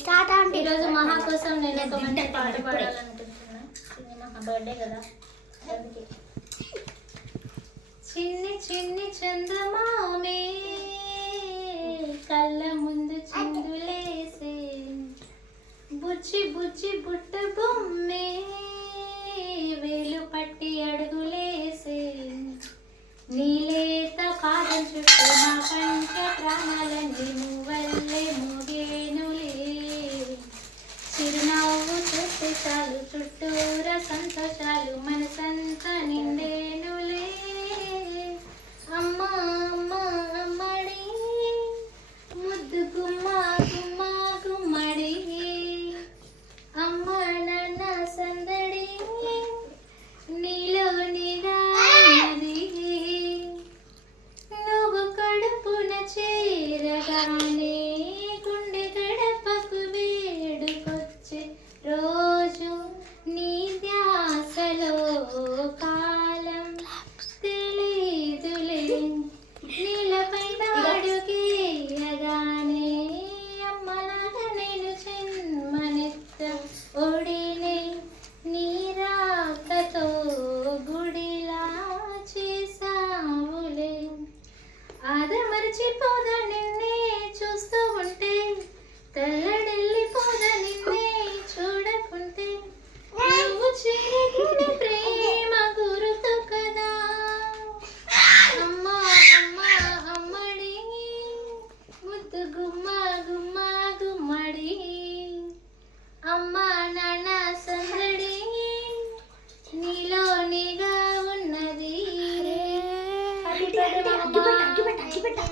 Start అంటే ఈరోజు మహా కోసం నేను ఒక మంచి పాట పాడాలనుకుంటున్నా. ఇది మహా బర్త్డే కదా, అందుకే. చిన్ని చిన్ని చందమామే కళ్ళ ముందు చిందులేసే, బుచ్చి బుచ్చి బుట్ట బొమ్మే వేలు పట్టి అడుగులేసే, నీలేత పాదం చుట్టూ నా పంచ ప్రాణాలన్నీ మువ్వల్లే మోగేనులే, చిరునవ్వు చూస్తే చాలు చుట్టూరా సంతోషాలు మనసంతా నిండేనులే, అమ్మా అమ్మా అమ్మడి ముద్దు గుమ్మ గుమ్మ గుమ్మడి, అమ్మ నాన్న సందడి నీలోనిగా ఉన్నది, నువ్వు కడుపున చేరగానే గుండె గడపకు వేడుకొచ్చే రోజు, నీ ధ్యాసలో కాలం తెలీదులే, నీలపైన అడుగేయగానే అమ్మలాగా నేను జన్మనెత్త ఒడినే, నీ రాకతో గుడిలా చేసావులే, ఆదమరిచిపోదా నిన్నే చూస్తూ ఉంటే, తల్లడిల్లిపోదా నిన్నే చూడకుంటే, నువ్వు చేరిన ప్రేమ గురుతు కదా, అమ్మా అమ్మా అమ్మడి ముద్దు గుమ్మ గుమ్మ గుమ్మడి, అమ్మా నాన్న సందడి నీలోనిగా ఉన్నది. అగ్గిపెట్టు